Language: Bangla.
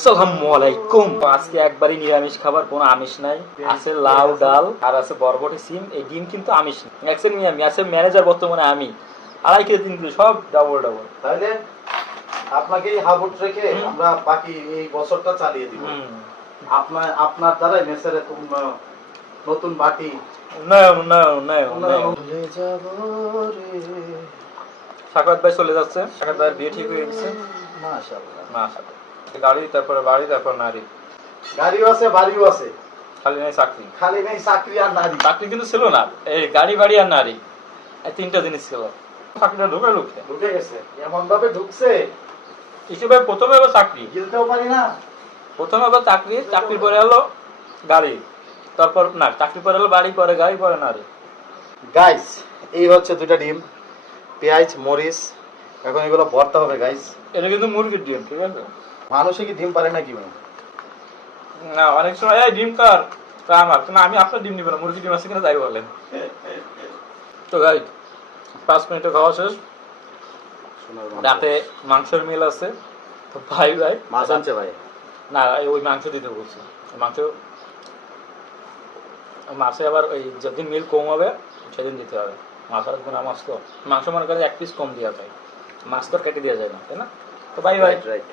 আসসালামু আলাইকুম। আজকে একবারই নিরামিষ খাবার, কোনো আমিষ নাই। আছে লাউ ডাল আর আছে বরবটি সিম। এই ডিম কিন্তু আমিষ না, একসের নিরামিষ। আছে ম্যানেজার বর্তমানে আমি, 2.5 কেজি 3 কিলো সব ডাবল ডাবল। তাহলে আপনাকে হাবুট রেখে আমরা বাকি এই বছরটা চালিয়ে দিব। আপনার দ্বারাই মেসের নতুন বাটি সাকাত ভাই চলে যাচ্ছে। সাকাত ভাইয়ের বিয়ে ঠিক হয়ে গেছে, মাশাআল্লাহ। মাশাআল্লাহ। গাড়ি, তারপরে বাড়ি, তারপর নারী। গাড়িও আছে, বাড়িও আছে, খালি নেই চাকরি। খালি নেই চাকরি আর নারী। চাকরি কিন্তু ছিল না, এই গাড়ি বাড়ি আর নারী, এই তিনটা জিনিস ছিল। চাকরিটা ঢুকে গেছে, এমন ভাবে ঢুকছে হিসেবে। প্রথমে এবার চাকরি, গিলতেও পারি না। প্রথমে আবার চাকরি পরে এলো গাড়ি, তারপর না চাকরি পরে এলো বাড়ি, পরে গাড়ি, পরে নারী। গাইস, এই হচ্ছে দুইটা ডিম, পেঁয়াজ মরিচ, এখন এগুলো ভর্তা হবে গাইস। এটা কিন্তু মুরগির ডিম, ঠিক আছে? মানুষে কি ডিম পারে না কি? না, অনেক সময় এই ডিম কার, তা আমার না, আমি আপনার ডিম নিব না, মুরগি ডিম আছে কিনা তাই বলেন। তো গাইস 5 মিনিটে খাওয়া শেষ। রাতে মাংসের মিল আছে, তো ভাই মাছ আনছে ভাই? না, ওই মাংস দিতে বলছে। মাছে আবার ওই যেদিন মিল কম হবে সেদিন দিতে হবে। মাছ আর কোনো মাছ তো মাংস মনে করে 1 পিস কম দেওয়া যায়, মাছ তো কেটে দেওয়া যায় না, তাই না? তো ভাই রাইট।